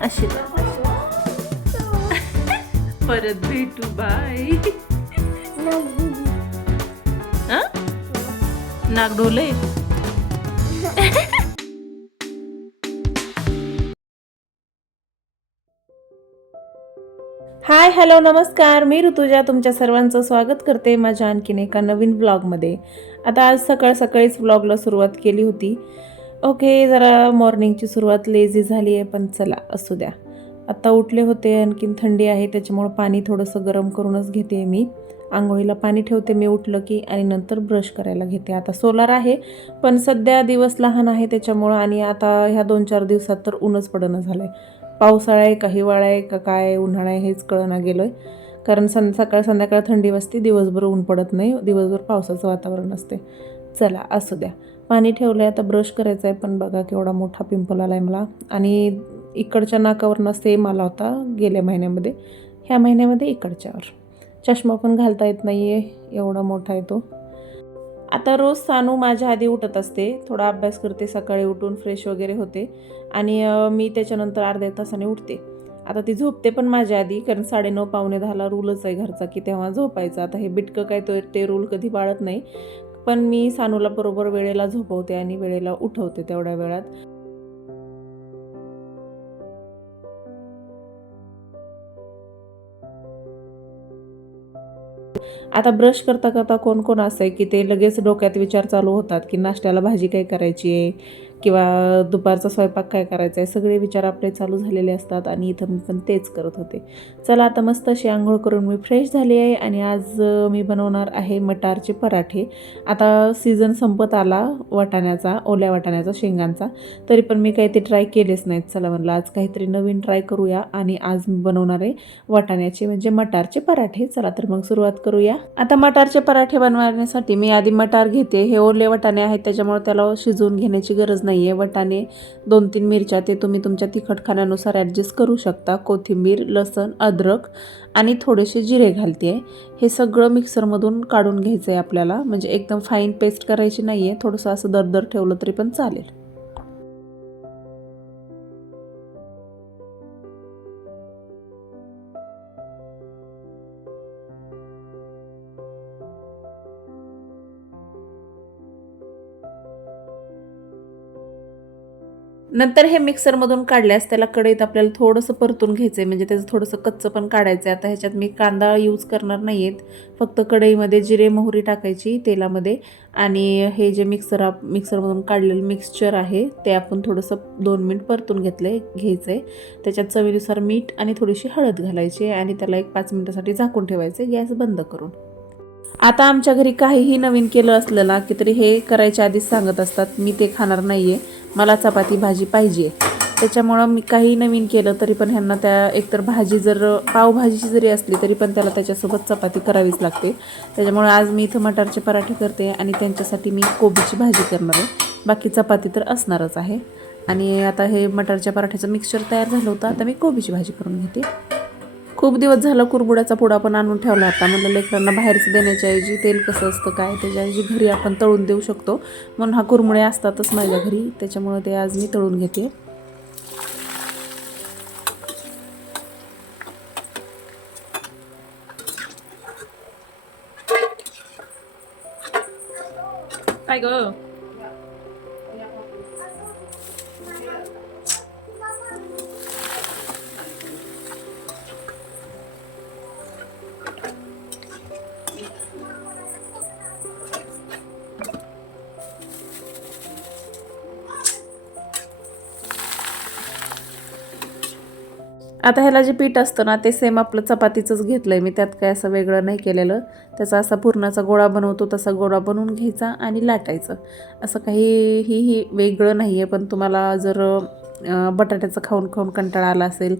आशीर्वाद परत भेटू बाय. नाक डोले. हाय हॅलो नमस्कार, मी ऋतुजा तुमच्या सर्वांचं स्वागत करते माझ्या आणखीन एका नवीन ब्लॉगमध्ये. आता आज सकाळीच ब्लॉगला सुरुवात केली होती. ओके, जरा मॉर्निंगची सुरुवात लेझी झाली आहे, पण चला असू द्या. आता उठले होते, आणखीन थंडी आहे त्याच्यामुळं पाणी थोडंसं गरम करूनच घेते मी. आंघोळीला पाणी ठेवते मी उठलं की, आणि नंतर ब्रश करायला घेते. आता सोलार आहे, पण सध्या दिवस लहान आहे त्याच्यामुळं, आणि आता ह्या 2-4 दिवसात तर ऊनच पडणं झालं आहे. पावसाळा आहे का हिवाळा आहे का काय उन्हाळा आहे हेच कळना गेलं आहे. कारण सकाळ संध्याकाळ थंडी वाजते, दिवसभर ऊन पडत नाही, दिवसभर पावसाचं वातावरण असते. चला असू द्या, पाणी ठेवलं आहे. आता ब्रश करायचं आहे, पण बघा केवढा मोठा पिंपल आला आहे मला. आणि इकडच्या नाकावरनं सेम आला होता गेल्या महिन्यामध्ये, ह्या महिन्यामध्ये इकडच्यावर. चष्मा पण घालता येत नाही आहे, एवढा मोठा आहे तो. आता रोज सानू माझ्या आधी उठत असते, थोडा अभ्यास करते, सकाळी उठून फ्रेश वगैरे होते, आणि मी त्याच्यानंतर अर्ध्या तासाने उठते. आता ती झोपते पण माझ्या आधी, कारण 9:30 पावणे 10ला रूलच आहे घरचा की तेव्हा झोपायचं. आता हे बिटकं काय ते रूल कधी पाळत नाही, पण मी सानूला बरोबर वेळेला झोपवते आणि वेळेला उठवते तेवढ्या वेळात. आता ब्रश करता करता कोण कोण असं आहे की ते लगेच डोक्यात विचार चालू होतात की नाश्त्याला भाजी काय करायची आहे, किंवा दुपारचा स्वयंपाक काय करायचा आहे. सगळे विचार आपले चालू झालेले असतात, आणि इथं मी पण तेच करत होते. चला आता मस्त अशी आंघोळ करून मी फ्रेश झाली आहे, आणि आज मी बनवणार आहे मटारचे पराठे. आता सीझन संपत आला वाटाण्याचा, ओल्या वाटाण्याचा, शेंगांचा, तरी पण मी काही ते ट्राय केलेच नाहीत. चला म्हणलं आज काहीतरी नवीन ट्राय करूया, आणि आज मी बनवणार आहे वाटाण्याचे म्हणजे मटारचे पराठे. चला तर मग सुरुवात करूया. आता मटारचे पराठे बनवण्यासाठी मी आधी मटार घेते. हे ओले वाटाणे आहेत त्याच्यामुळे त्याला शिजवून घेण्याची गरज नाही आहे. वाटाणे, 2-3 मिरच्या, ते तुम्ही तुमच्या तिखट खाण्यानुसार ॲडजस्ट करू शकता. कोथिंबीर, लसण, अद्रक आणि थोडेसे जिरे घालते. हे सगळं मिक्सरमधून काढून घ्यायचं आहे आपल्याला, म्हणजे एकदम फाईन पेस्ट करायची नाही आहे, थोडंसं असं दरदर ठेवलं तरी पण चालेल. नंतर हे मिक्सरमधून काढल्यास त्याला कढईत आपल्याला थोडंसं परतून घ्यायचं आहे, म्हणजे त्याचं थोडंसं कच्चं पण काढायचं आहे. आता ह्याच्यात मी कांदा यूज करणार नाही आहेत, फक्त कढईमध्ये जिरे मोहरी टाकायची तेलामध्ये, आणि हे जे मिक्सरमधून काढलेलं मिक्सचर आहे ते आपण थोडंसं 2 मिनिट परतून घ्यायचं आहे. त्याच्यात चवीनुसार मीठ आणि थोडीशी हळद घालायची, आणि त्याला 1-5 मिनिटासाठी झाकून ठेवायचं आहे, गॅस बंद करून. आता आमच्या घरी काहीही नवीन केलं असलं ना की तरी हे करायच्या आधीच सांगत असतात, मी ते खाणार नाही आहे, मला चपाती भाजी पाहिजे. त्याच्यामुळं मी काही नवीन केलं तरी पण ह्यांना त्या एकतर भाजी, जर पावभाजीची जरी असली तरी पण त्याला त्याच्यासोबत चपाती करावीच लागते. त्याच्यामुळे आज मी इथं मटारचे पराठे करते, आणि त्यांच्यासाठी मी कोबीची भाजी करणार आहे. बाकी चपाती तर असणारच आहे. आणि आता हे मटारच्या पराठ्याचं मिक्सचर तयार झालं होतं, आता मी कोबीची भाजी करून घेते. खूप दिवस झालं कुरमुड्याचा पुडा पण आणून ठेवला होता. म्हणलं लेकरांना बाहेरचं देण्याच्याऐवजी तेल कसं असतं काय, त्याच्याऐवजी घरी आपण तळून देऊ शकतो, म्हणून हा कुरमुळे असतातच माझ्या घरी, त्याच्यामुळे ते आज मी तळून घेते. काय ग? आता ह्याला जे पीठ असतं ना ते सेम आपलं चपातीचंच घेतलं आहे मी, त्यात काय असं वेगळं नाही केलेलं. त्याचा असा पुरणाचा गोळा बनवतो तसा गोळा बनवून घ्यायचा आणि लाटायचं. असं काहीही वेगळं नाही आहे. पण तुम्हाला जर बटाट्याचं खाऊन खाऊन कंटाळा आला असेल,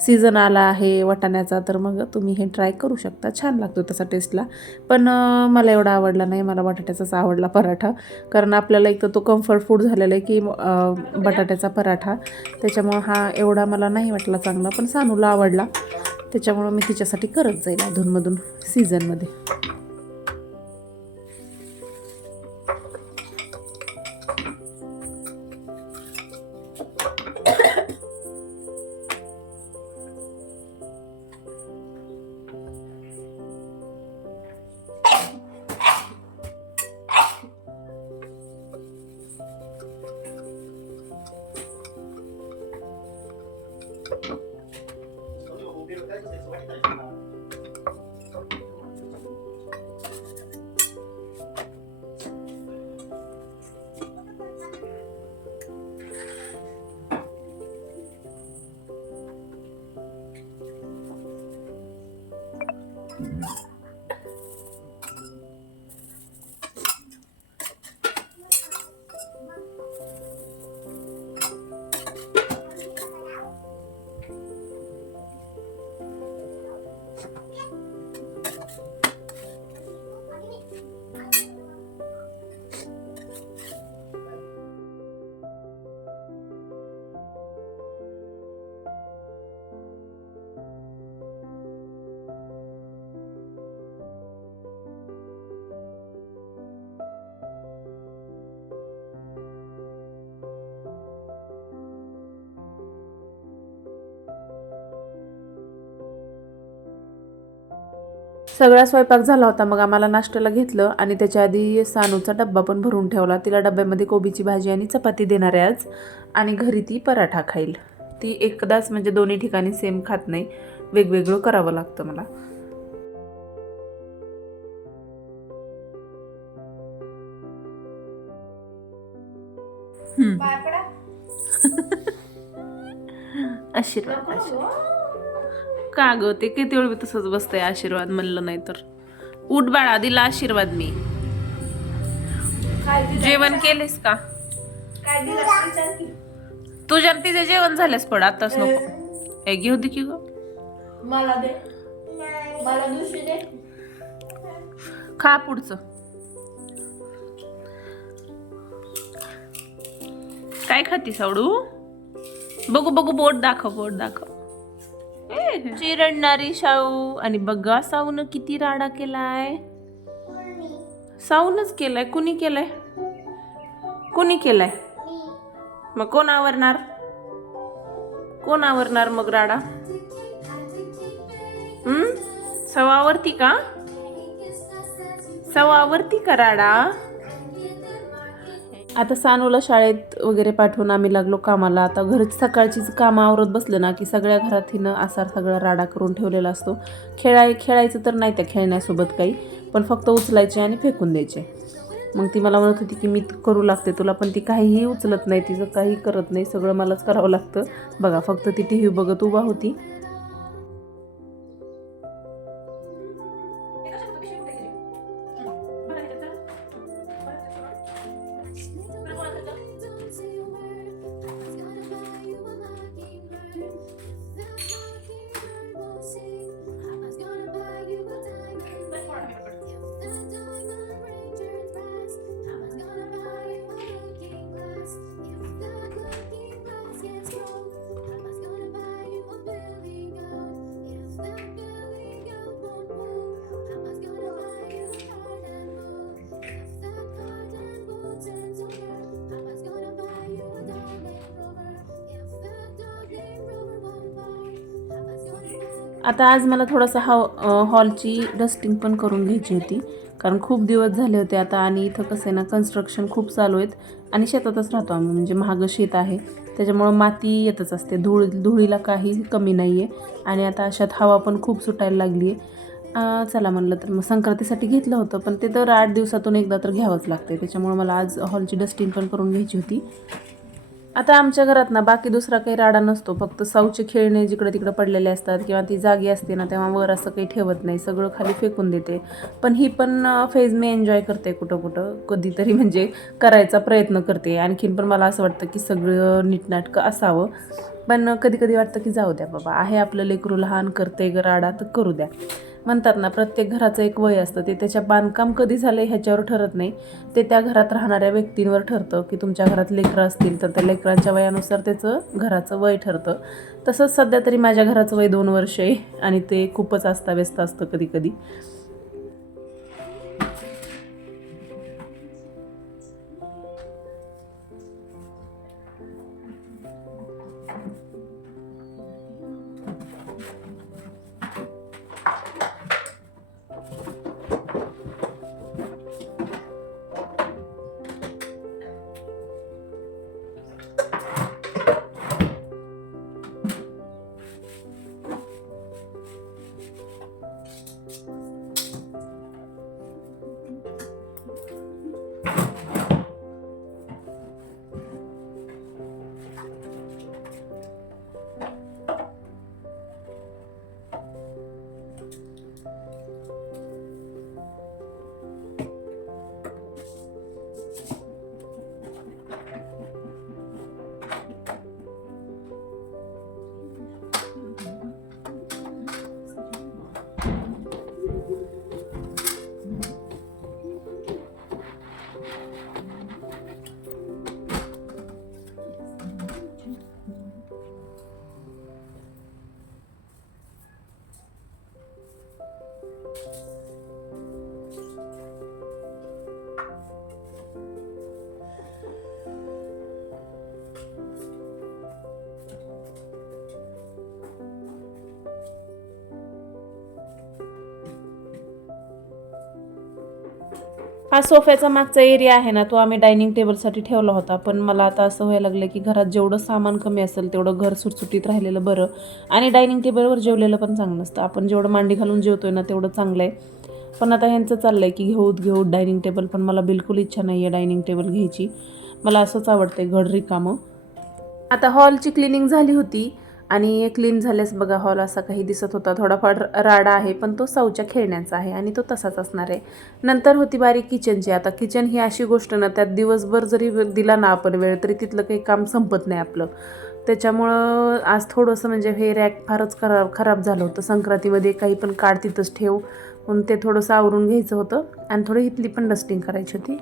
सीझन आला आहे वाटाण्याचा, तर मग तुम्ही हे ट्राय करू शकता, छान लागतो तसा टेस्टला. पण मला एवढा आवडला नाही, मला बटाट्याचाच आवडला पराठा, कारण आपल्याला एक तर तो कम्फर्ट फूड झालेला आहे की बटाट्याचा पराठा, त्याच्यामुळं हा एवढा मला नाही वाटला चांगला, पण सानूला आवडला, त्याच्यामुळं मी तिच्यासाठी करत जाईल अधूनमधून सीझनमध्ये. सगळा स्वयंपाक झाला होता. मग आम्हाला नाश्त्याला घेतलं आणि त्याच्या आधी सानूचा डब्बा पण भरून ठेवला. तिला डब्यामध्ये कोबीची भाजी आणि चपाती देणार आहे आज, आणि घरी ती पराठा खाईल. ती एकदाच म्हणजे दोन्ही ठिकाणी सेम खात नाही, वेगवेगळं करावं लागतं मला. आशीर्वाद का ग, ते किती वेळ तसंच बसतंय आशीर्वाद म्हणलं नाही तर. उठ बाळा, दिला आशीर्वाद मी. जेवण केलेस का? तुझ्या तिचे जेवण झालेस, पड आताच नको. हे घेऊ दे की ग, मला दे, मला दुसरी दे. खा पुढचं. काय खाती सावडू? बघू बघू, बोट दाखव, बोट दाखव. चिरडणारी शाऊ. आणि बघा साऊन किती राडा केलाय. साऊनच केलाय. कुणी केलाय? कुणी केलाय? मग कोण आवरणार? कोण आवरणार मग राडा? सवावरती का? सवावरती का राडा? आता सानूला शाळेत वगैरे पाठवून आम्ही लागलो कामाला. आता घरच सकाळचीच कामं आवरत बसलं ना की सगळ्या घरात हिनं असा सगळा राडा करून ठेवलेला असतो. खेळायचं तर नाही त्या खेळण्यासोबत काही, पण फक्त उचलायचे आणि फेकून द्यायचे. मग ती मला म्हणत होती की मी करू लागते तुला, पण ती काहीही उचलत नाही, तिचं काही करत नाही, सगळं मलाच करावं लागतं. बघा, फक्त ती टी व्ही बघत उभा होती. आता आज मला थोडासा हॉलची डस्टिंग पण करून घ्यायची होती, कारण खूप दिवस झाले होते आता. आणि इथं कसं आहे ना, कन्स्ट्रक्शन खूप चालू आहेत आणि शेतातच राहतो आम्ही, म्हणजे महागं शेत आहे, त्याच्यामुळं माती येतच असते. धुळीला काही कमी नाही आहे. आणि आता अशात हवा पण खूप सुटायला लागली आहे. चला म्हणलं तर मग संक्रांतीसाठी घेतलं होतं, पण ते तर 8 दिवसातून एकदा तर घ्यावंच लागते. त्याच्यामुळं मला आज हॉलची डस्टिंग पण करून घ्यायची होती. आता आमच्या घरात ना बाकी दुसरा काही राडा नसतो, फक्त साऊचे खेळणे जिकडे तिकडे पडलेले असतात, किंवा ती जागी असते ना तेव्हा वर असं काही ठेवत नाही, सगळं खाली फेकून देते. पण ही पण फेज मी एन्जॉय करते कुठं कुठं कधीतरी, म्हणजे करायचा प्रयत्न करते. आणखीन पण मला असं वाटतं की सगळं नीटनाटकं असावं, पण कधी कधी वाटतं की जाऊ द्या बाबा, आहे आपलं लेकरू लहान, करते ग राडा तर करू द्या. म्हणतात ना, प्रत्येक घराचं एक वय असतं, ते त्याच्या बांधकाम कधी झालं ह्याच्यावर ठरत नाही, ते त्या घरात राहणाऱ्या व्यक्तींवर ठरतं. की तुमच्या घरात लेकरं असतील तर त्या लेकरांच्या वयानुसार त्याचं घराचं वय ठरतं. तसंच सध्या तरी माझ्या घराचं वय 2 वर्ष आहे, आणि ते खूपच अस्ताव्यस्त असतं कधी कधी. हा सोफ्याचा मागचा एरिया आहे ना, तो आम्ही डायनिंग टेबलसाठी ठेवला होता. पण मला आता असं व्हायला लागलं की घरात जेवढं सामान कमी असेल तेवढं घर सुटसुटीत राहिलेलं बरं. आणि डायनिंग टेबलवर जेवलेलं पण चांगलं नसतं. आपण जेवढं मांडी घालून जेवतोय ना तेवढं चांगलं आहे. पण आता ह्यांचं चाललं आहे की घेऊ डायनिंग टेबल, पण मला बिलकुल इच्छा नाही आहे डायनिंग टेबल घ्यायची. मला असंच आवडतं घर रिकामं. आता हॉलची क्लिनिंग झाली होती आणि क्लीन झाल्यास बघा हॉल असा काही दिसत होता. थोडाफार राडा आहे पण तो साऊच्या खेळण्याचा आहे आणि तो तसाच असणार आहे. नंतर होती बारी किचनची. आता किचन ही अशी गोष्ट ना, त्यात दिवसभर जरी दिला ना आपण वेळ तरी तिथलं काही काम संपत नाही आपलं. त्याच्यामुळं आज थोडंसं म्हणजे हे रॅक फारच खराब झालं होतं. संक्रांतीमध्ये काही पण काढ तिथंच ठेव म्हणून ते थोडंसं आवरून घ्यायचं होतं आणि थोडं इथली पण डस्टिंग करायची होती.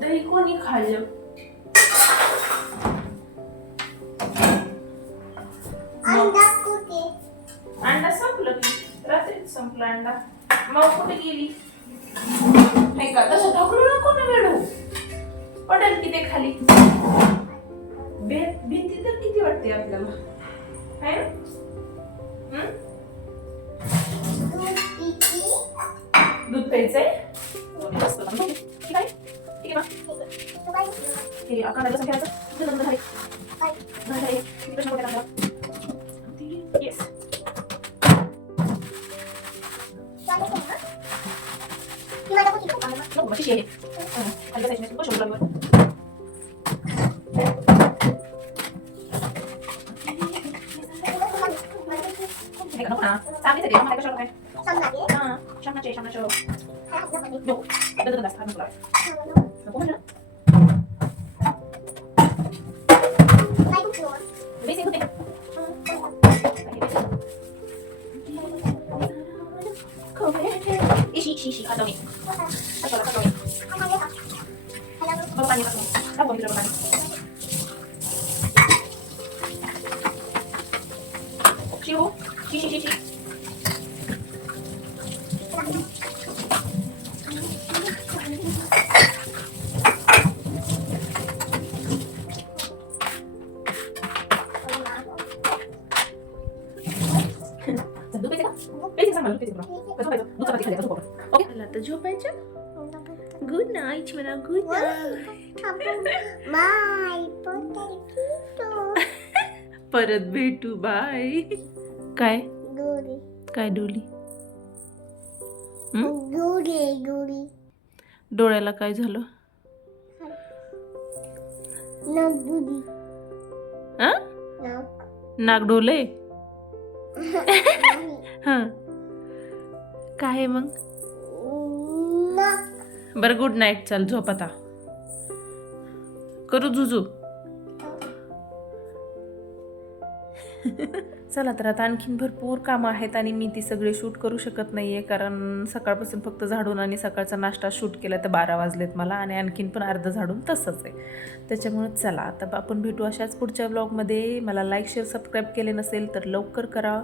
दही कोणी खाल्लं? अंडा संपलं की रात्रीच संपलं अंडा. मग कुठे गेली? नाही का तसं ढकलू नको ना वेळू, पडेल की ते खाली. भीती तर किती वाटते आपल्याला, है ना? दूध प्यायचंय. ठीक आहे ठीक आहे ना. हे अकाउंटला कसं घ्यायचं? किती प्रश्न होते आपल्याला? येस. नको शिशी आहे. खाली बसायची नाही. बसू बरोबर. नको ना. सांगितलं ते मला कशाला काय? हां, शामनाचे. नको. दगड जास्त नको लावायचं. नको म्हणलं. बेसिक होते. इशी खाता मी. खाता मी. पाणी टाकून. पाणी. शिव. शी. आता झोपायचं. गुड नाईट म्हणा. Good night. परत भेटू. बाय. काय डोली? गोरी डोळ्याला काय झालं? नगुडी आ? नाक डोले. हां, काय आहे मग? बरं, गुड नाईट. चल झोप आता. करू झुझू. चला तर आता आणखीन भरपूर कामं आहेत आणि मी ती सगळी शूट करू शकत नाही आहे, कारण सकाळपासून फक्त झाडून आणि सकाळचा नाश्ता शूट केला तर 12 वाजलेत मला, आणि आणखीन पण अर्ध झाडून तसंच आहे. त्याच्यामुळे चला आता आपण भेटू अशाच पुढच्या व्लॉगमध्ये. मला लाईक शेअर सबस्क्राईब केले नसेल तर लवकर करा.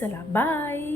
चला बाय.